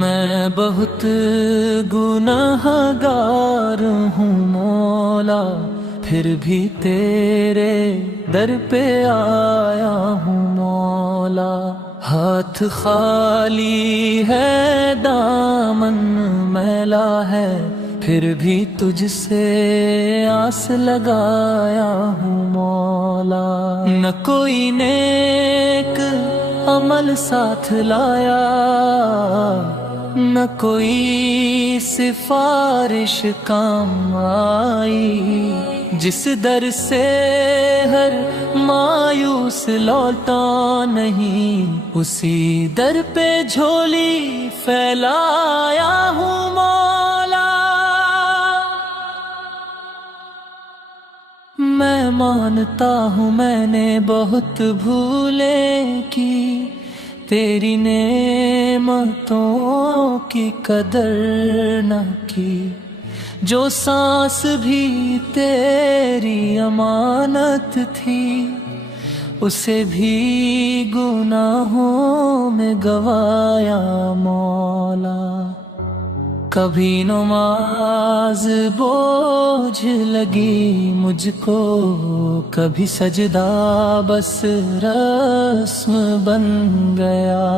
میں بہت گناہگار ہوں مولا، پھر بھی تیرے در پہ آیا ہوں مولا۔ ہاتھ خالی ہے دامن میلا ہے، پھر بھی تجھ سے آس لگایا ہوں مولا۔ نہ کوئی نیک عمل ساتھ لایا، نہ کوئی سفارش کام آئی، جس در سے ہر مایوس لوٹا نہیں، اسی در پہ جھولی پھیلایا ہوں مولا۔ میں مانتا ہوں میں نے بہت بھولیں کی، تیری نعمتوں کی قدر نہ کی، جو سانس بھی تیری امانت تھی، اسے بھی گناہوں میں گوایا مولا۔ کبھی نماز بوجھ لگی مجھ کو، کبھی سجدہ بس رسم بن گیا،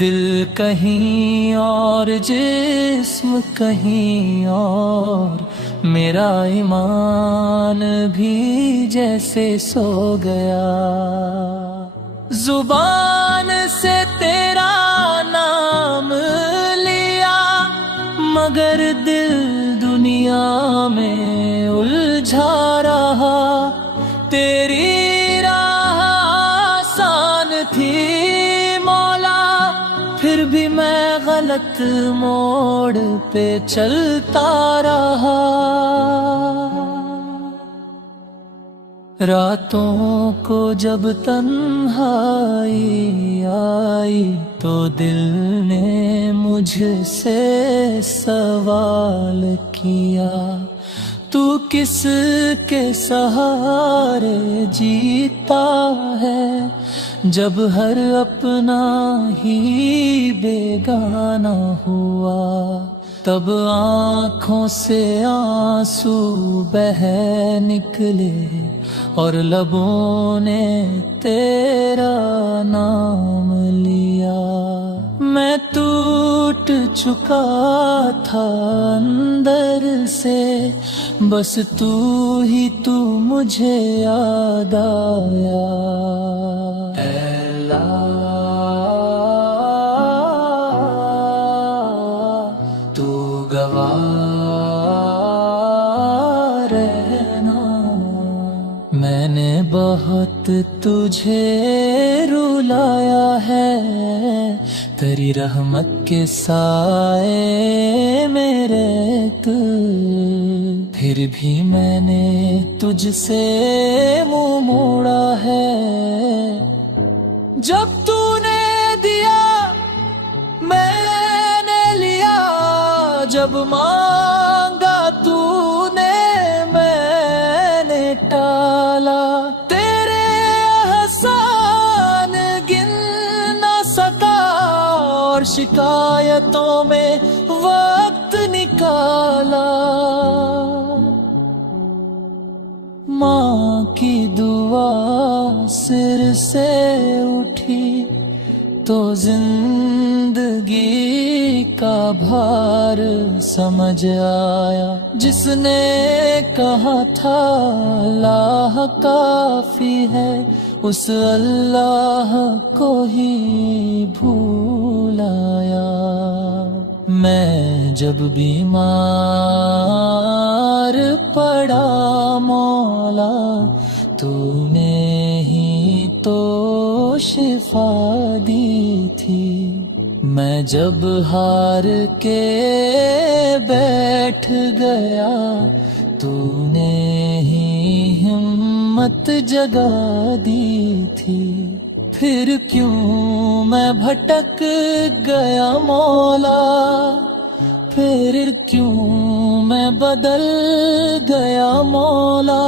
دل کہیں اور جسم کہیں اور، میرا ایمان بھی جیسے سو گیا۔ زبان سے تیرا نام لیا، مگر دل دنیا میں الجھا رہا، تیری راہ آسان تھی مولا، پھر بھی میں غلط موڑ پہ چلتا رہا۔ راتوں کو جب تنہائی آئی تو دل نے مجھ سے سوال کیا، تو کس کے سہارے جیتا ہے، جب ہر اپنا ہی بیگانہ ہوا، تب آنکھوں سے آنسو بہہ نکلے اور لبوں نے تیرا نام لیا۔ میں ٹوٹ چکا تھا اندر سے، بس تو ہی تو مجھے یاد آیا۔ اے اللہ تو گواہ رہنا، میں نے بہت تجھے رلایا ہے، تیری رحمت کے سائے میں رہت، پھر بھی میں نے تجھ سے منہ موڑا ہے۔ جب تو نے دیا میں نے لیا، جب مانگا تو نے میں نے ٹالا، تیرے احسان گن نہ سکا اور شکایتوں میں وقت نکالا۔ ماں کی دعا سر سے اٹھی تو زندگی کا بھار سمجھ آیا، جس نے کہا تھا اللہ کافی ہے، اس اللہ کو ہی بھول آیا۔ میں جب بیمار پڑا مولا، تو نے ہی تو شفا دی تھی، میں جب ہار کے بیٹھ گیا، تو نے ہی ہمت جگا دی تھی۔ پھر کیوں میں بھٹک گیا مولا، پھر کیوں میں بدل گیا مولا،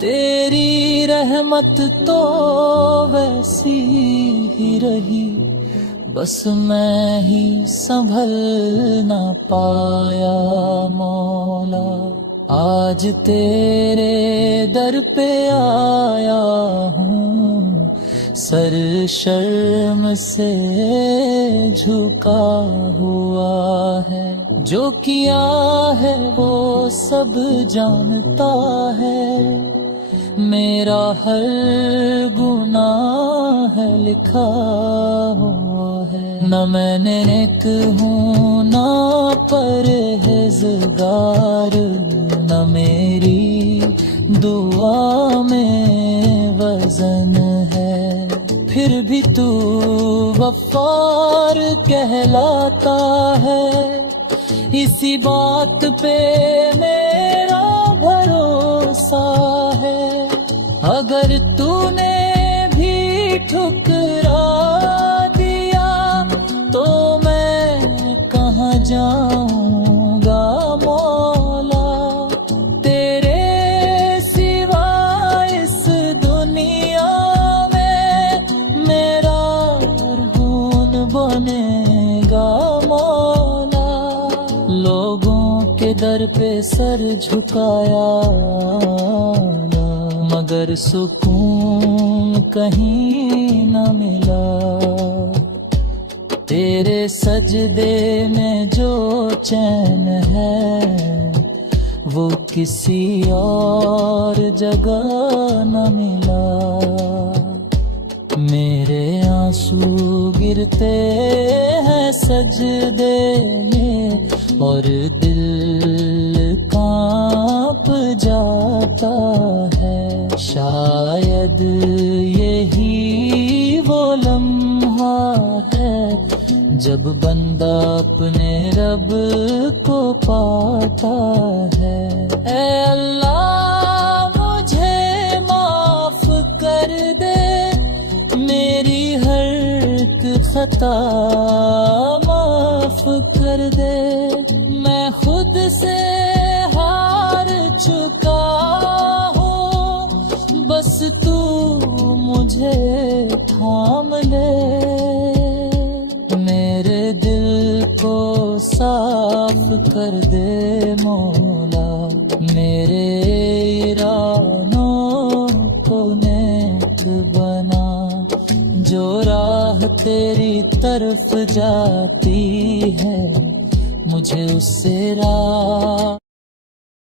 تیری رحمت تو ویسی ہی رہی، بس میں ہی سنبھل نہ پایا مولا۔ آج تیرے در پہ آیا ہوں، سر شرم سے جھکا ہوا ہے، جو کیا ہے وہ سب جانتا ہے، میرا ہر گناہ ہے لکھا ہوا ہے، نہ میں نیک ہوں نہ پرہیزگار، نہ میری دعا میں وزن ہے، پھر بھی تو غفار کہلاتا ہے، اسی بات پہ میرا بھروسہ ہے، اگر تو نے بھی ٹھکرا دیا تو میں کہاں جاؤں گا مولا، تیرے سوا اس دنیا میں میرا ارگون بنے گا مولا۔ لوگوں کے در پہ سر جھکایا مگر سکون کہیں نہ ملا، تیرے سجدے میں جو چین ہے وہ کسی اور جگہ نہ ملا، میرے آنسو گرتے ہیں سجدے میں اور دل کانپ جاتا ہے، شاید یہی وہ لمحہ ہے جب بندہ اپنے رب کو پاتا ہے۔ اے اللہ مجھے معاف کر دے، میری ہر ایک خطا معاف کر دے، میں خود سے ہار چکا ہوں، بس تو مجھے تھام لے، میرے دل کو صاف کر دے مولا، میرے ارادوں کو نیک بنا، جو راہ تیری طرف جاتی ہے مجھے اس سے راہ